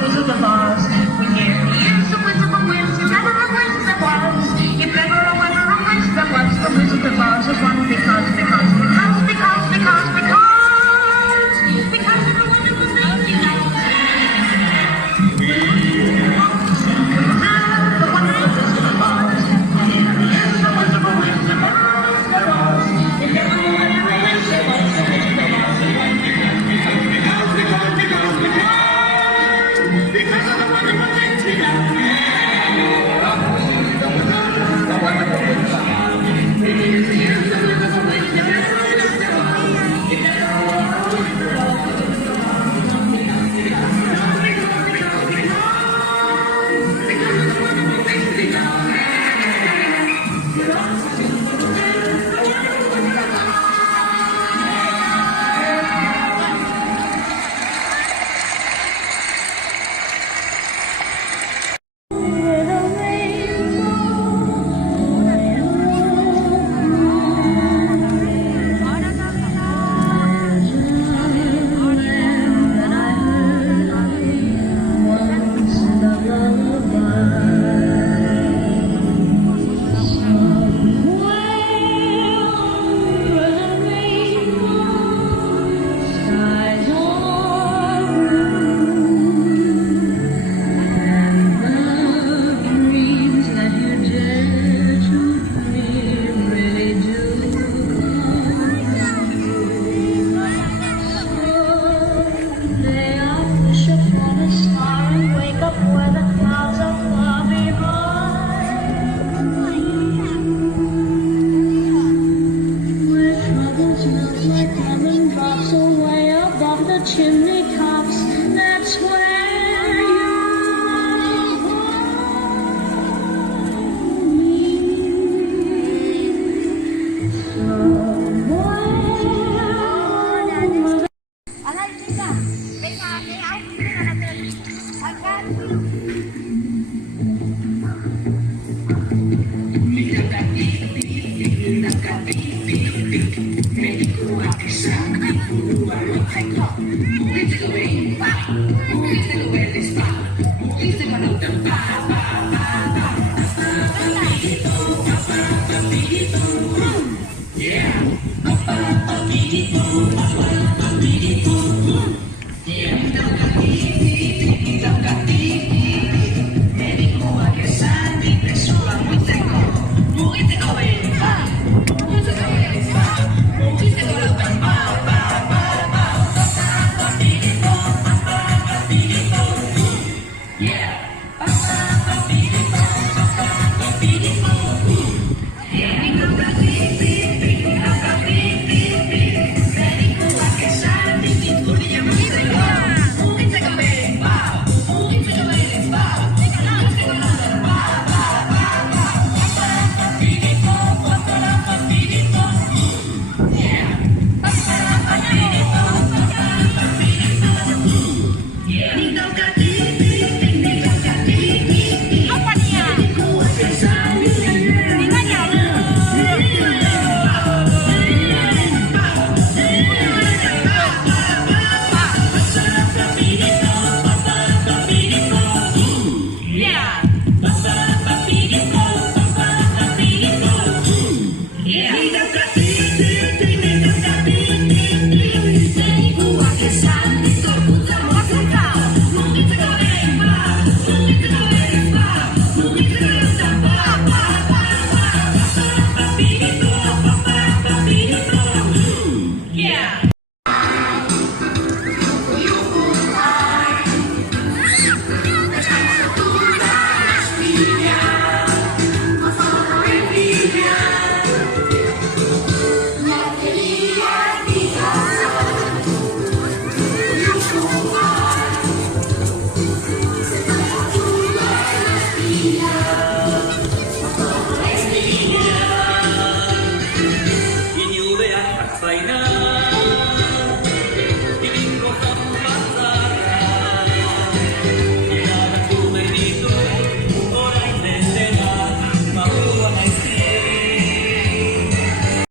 Wizard of Oz. When here's the Wizard of Wiz, you never a wizard that was. If ever a wizard of Wiz that was, the Wizard of Oz is one because of the wonderful things you know. The wonderful Wizard of Oz. Here is the Wizard of Wiz, the Wizard of Oz. If ever a wizard of Wiz that was, the Wizard of Oz is one because of the wonderful things we know. Chimney tops, that's where you Thank you.